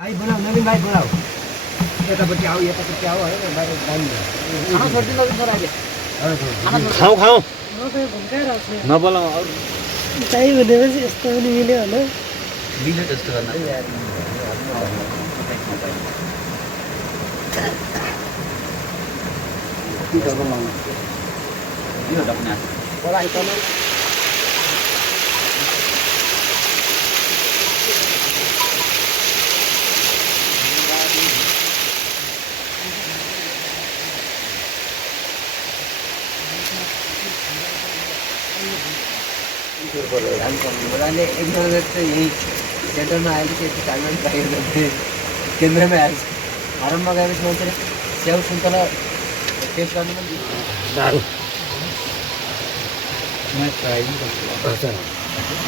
भाइ बोलाऊ नवीन भाइ बोलाऊ यतापट्टि आऊ यतापट्टि आऊ है बाहिर दामी खाना छोड्दिनु नवीन छोरा अहिले खाऊ खाऊ म त भुकाइरहेको छु नबोलाऊ चाहियो भनेपछि यस्तो पनि मिल्यो होला बिलो जस्तो गर्न यो ढक्ना बोला एकदमै बोलाले एकजना चाहिँ यही सेन्टरमा आएपछि टाइममा चाहियो केन्द्रमै आएछ फारममा गएपछि मान्छेले स्याउ सुन्तला टेस्ट गर्नु पनि दारु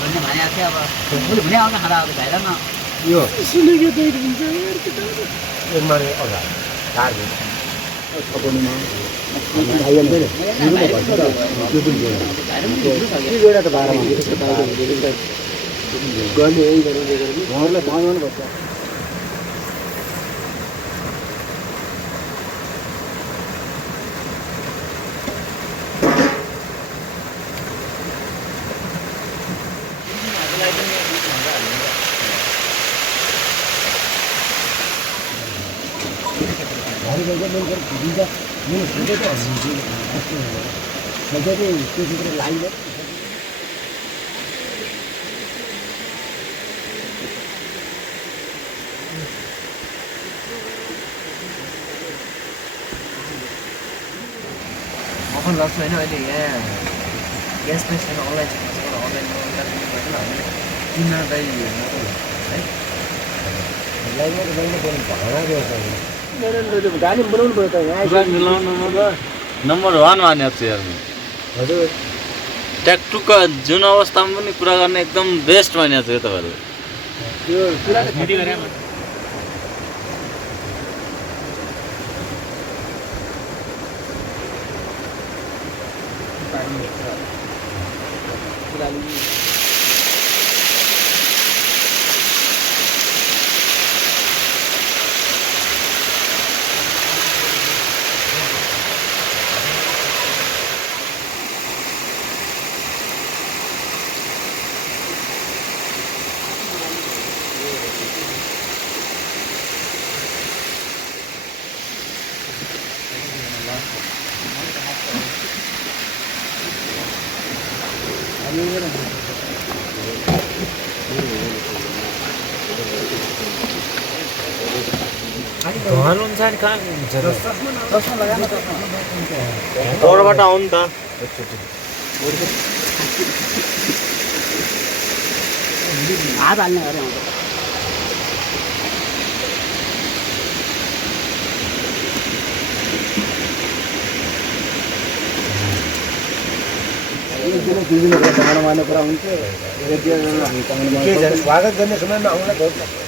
भन्ने भने थियो अब भोलि भने आउन खाँदा अब भएर न यो सुनेको दैट हुन्छ एकमारे अगाडि दारु गर्ने यही घरलाई बनाउनुपर्छ अपन गर्छु होइन अहिले यहाँ ग्यास पनि छैन अनलाइन छैन अनलाइन हामीले किन्न दाइ है गाडी बनाउनु पर्यो त यहाँ नम्बर 1 माने यारमा हजुर ट्याक्टुकको जुन अवस्थामा पनि कुरा गर्ने एकदम बेस्ट माने छ यो तपाईहरु त्यो कुरा त खेती गरे घर हुन्छ नि कहाँ हुन्छ त? चस्मा लगाएन चस्मा परबाट आउनु त हात हाल्ने गरे आउँछ मार्ने कुरा हुन्छ स्वागत गर्ने समयमा आउनलाई बहुत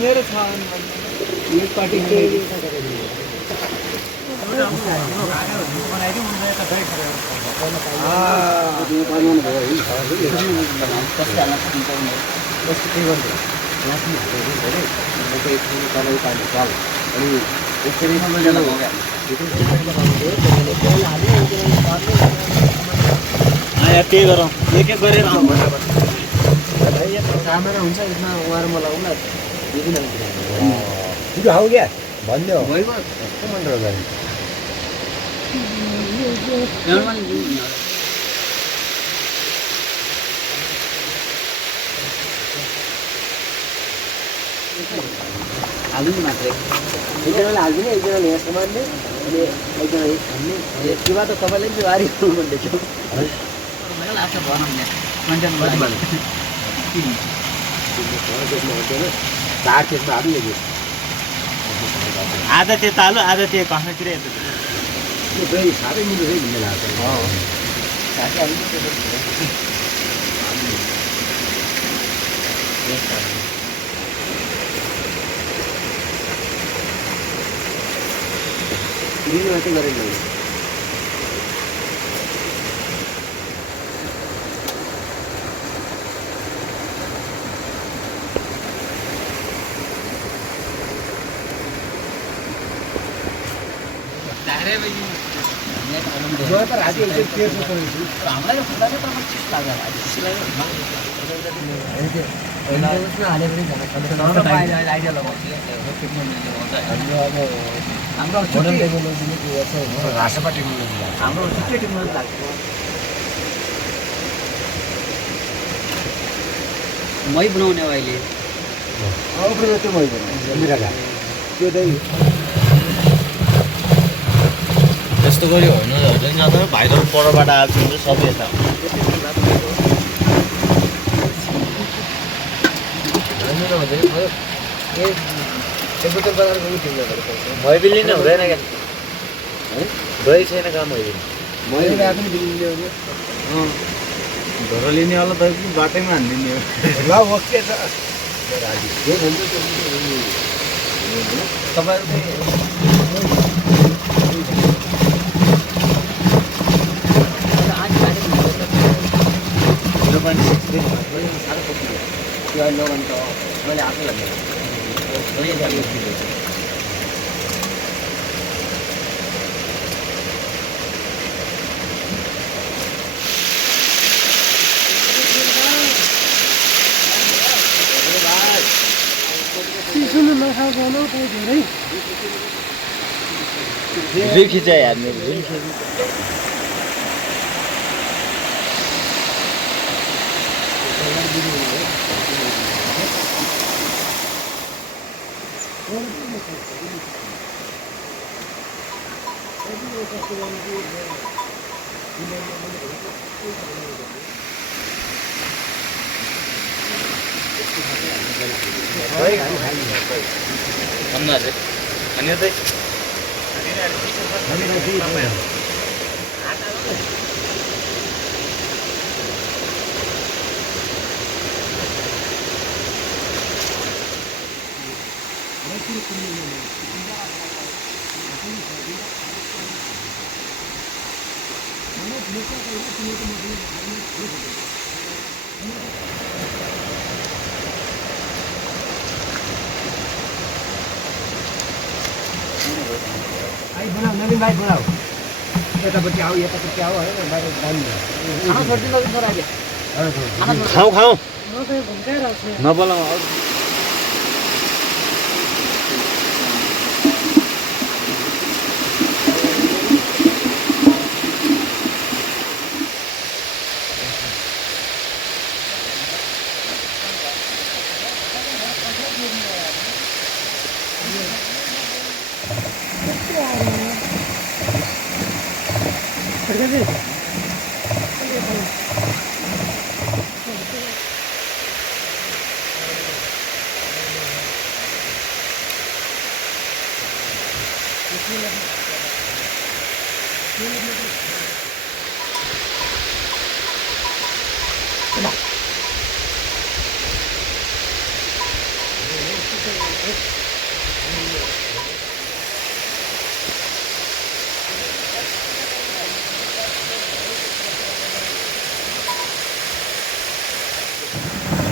मेरो छ त्यही गरौँ एक एक गरेर क्यामेरा हुन्छ यसमा उहाँ र मलाई आउला छिटो खाऊ क्या भन्ने हो भइगयो कमान्डर गाडी हाल्नु मात्रै एकजनाले हालिदिने एकजनाले यहाँ समान्ने अनि एकजनाले खाने त्यो भए त तपाईँले पनि भारी भन्दैछु चार त्यसमा हाल्नु नि आधा त्यो तालु आधा त्यो कहाँतिर साह्रै मिल्यो है घुम्ने लाग्छ मात्रै गरेर मै बनाउने हो अहिले त्यो मै बनाउने त्यो चाहिँ त्यस्तो गऱ्यो होइन भाइरल परबाट आएको थियो सबै यता मैबिल नै हुँदैन क्या दही छैन कहाँ मैबिल घर लिनेवाला दही पनि बाटैमा हानिदिने हो ल ओके त मैले आफै चिसोमा नखाएको होला हौ धेरै झुल खिचाइ यार मेरो झुल खिच भन्नु अझै अनि चाहिँ भाइ बनाऊ नवीन भाइ बनाऊ यतापट्टि आऊ यतापट्टि आऊ होइन बाहिर जानु खाना छोडिदिनु अघि छोरा अहिले खाऊ खाऊ म त भुम्काइरहेको छु नबोलाऊ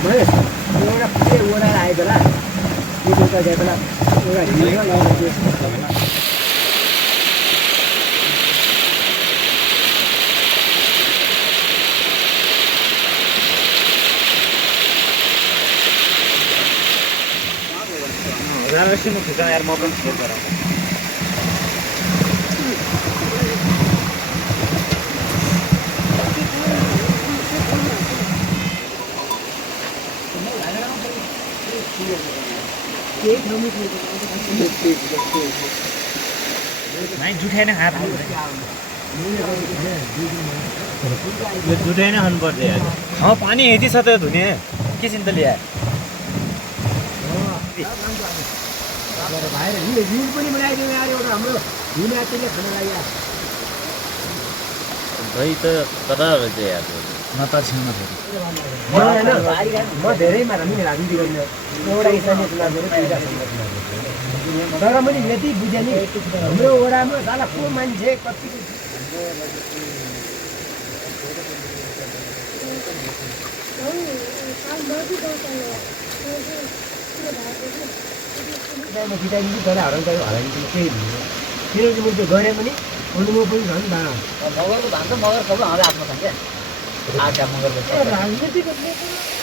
महेश एउटा पुरै ओडाएर आयो बेला त्यो बेलुका गए बेला एउटा हिँड्यो एउटा त्यो जानुहोस् म खिच्न यार म पनि खेल गराउँछु भाइ जुठाइ नै खानु यो जुठाइ नै खानुपर्छ यार पानी यति छ त धुने के चिन्ता ल्याए भाइर हिल पनि बनाइदिउँ यार एउटा हाम्रो हिल यात्रीले खान लागि भाइ त कता रहेछ यार न त छेउमा म धेरै मात्रा राजनीति गर्न एउटा स्थानीय चुनाव गरेर दुईवटा सङ्गठन तर मैले यति बुझेँ नि हाम्रो वडामा साला को मान्छे कति खिचाइदिन्छु तर हराइदिन्छु केही हुँदैन किनकि मैले त्यो गरेँ पनि अनुभव पनि छ नि मगरको धान त मगर सबै हँदै आफ्नो खान्छ क्या आटा मगर राजनीति गर्ने